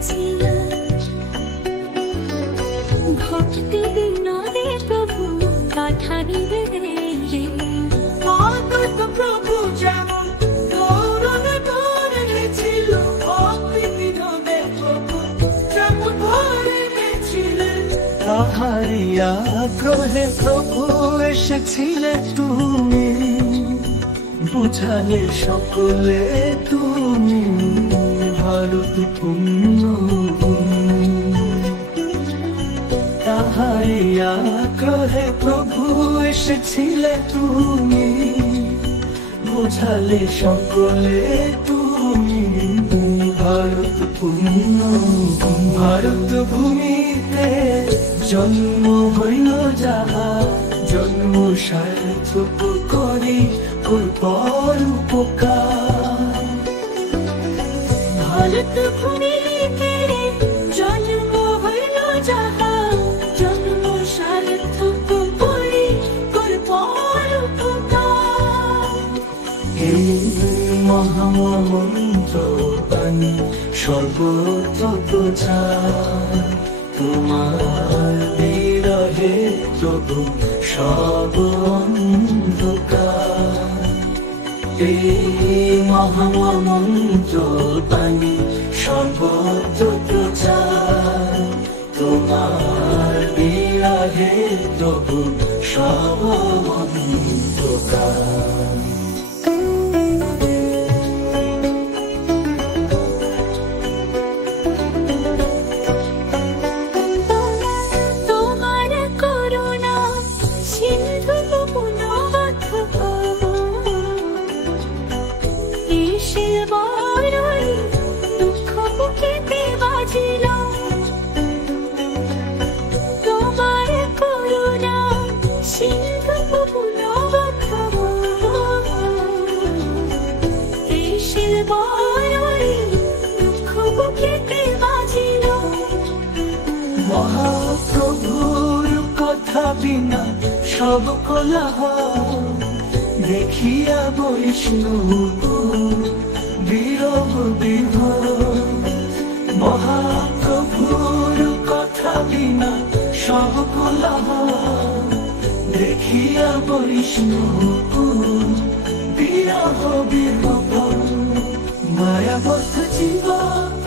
ছিল ভক্তি বিনোদে প্রভু কাঠারি রে প্রভু যেমন করুণ করেছিল ভক্তি বিনোদে প্রভু যেমন ভরেছিলেন তাহারি আগ্রহে প্রভু এসেছিলে তুমি বুঝালে সকলে তুমি ভারত পুণ্যভূমি তাহারি আগ্রহে প্রভু এসেছিলে তুমি বুঝালে সকলে তুমি ভারত পুণ্যভূমি ভারত ভূমিতে জন্ম হইল যাহা জন্ম সার্থক করি পর উপকার ভারত ভূমিতে জন্ম হইল যাহা জন্ম সার্থক করি পর উপকার এই মহামন্ত্র বাণী সর্বত্র প্রচার তোমার বিরহে প্রভু সব অন্ধকার এই মহামন্ত্র বাণী সর্বত্র প্রচার তোমার বিরহে প্রভু সব অন্ধকার মহাপ্রভুর কথা বিনা সব কোলাহল দেখিয়া বৈষ্ণব বিরহ বিভোর মহাপ্রভুর কথা বিনা সব কোলাহল দেখিয়া বৈষ্ণব বিরহ বিভোর মায়াবদ্ধ জীবন